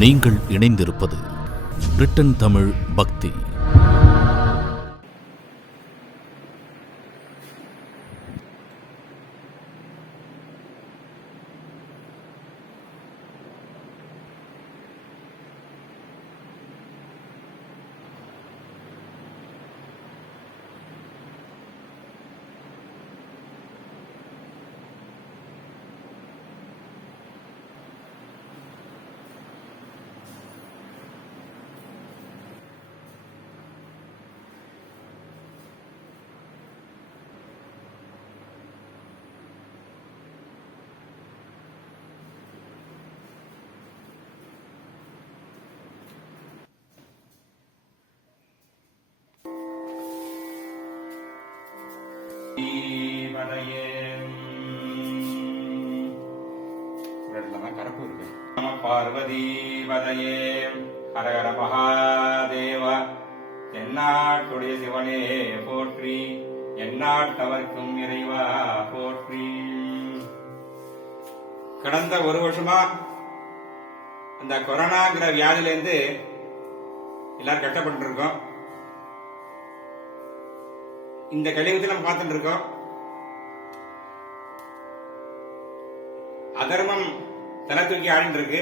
நீங்கள் இணைந்திருப்பது பிரிட்டன் தமிழ் பக்தி. பார்வதி பதையே ஹரஹர மகாதேவ. எந்நாட்டுடைய சிவனே போற்றி, எந்நாட்டவர்க்கும் இறைவா போற்றி. கடந்த ஒரு வருஷமா அந்த கொரோனாங்கிற வியாதியிலேருந்து எல்லாரும் கஷ்டப்பட்டு இருக்கோம். இந்த கலியுகத்தில் நம்ம பார்த்துட்டு இருக்கோம். அதர்மம் தலை தூக்கி ஆழ்ந்து இருக்கு.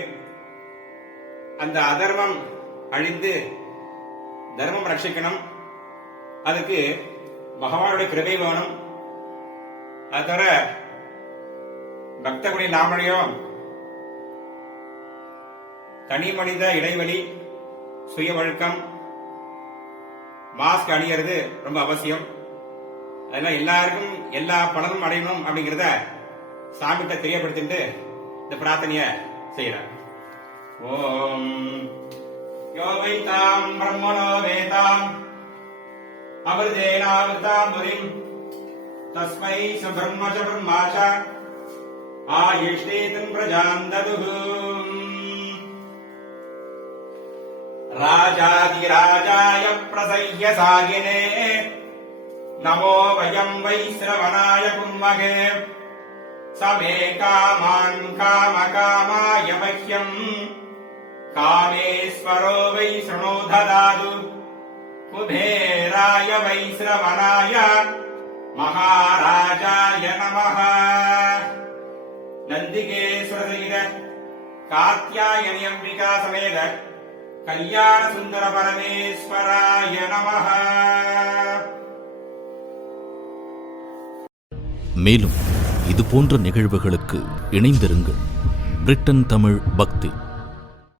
அந்த அதர்மம் அழிந்து தர்மம் ரட்சிக்கணும். அதுக்கு பகவானுடைய கிருபை வேணும். அது தவிர பக்தகுடி நாமளையும் தனி மனித இடைவெளி, சுய ஒழுக்கம், மாஸ்க் அணியறது ரொம்ப அவசியம். அதெல்லாம் எல்லாருக்கும் எல்லா பலனும் அடையணும் அப்படிங்கிறத சாமிகிட்ட தெரியப்படுத்திட்டு இந்த பிரார்த்தனைய செய்யறார். ஓம் யோவைதாம் பிரம்மணோ வேதாம் அமிர்தேனாவிருதாம் புரிம் தஸ்மை ச பிரம்ம ச பிரம்மாச ஆயுஷ்டேதம் பிரஜாம் ததுஹு. ராஜாதிராஜாய பிரசய்ய சாகினே நமோ வயம் வைஸ்ரவணாய குர்மஹே. சமே காமான் காம காமாய மஹ்யம் காமேஸ்வரோ வை ஸணோ ததாது. குபேராய வைஸ்ரவணாய மகாராஜாய நமஹ. நந்திகேஸ்வர சகித காத்யாயனி அம்பிகா சமேத கல்யாண சுந்தர பரமேஸ்வராய நமஹ. மேலும் இது போன்ற நிகழ்வுகளுக்கு இணைந்திருங்கள். பிரிட்டன் தமிழ் பக்தி.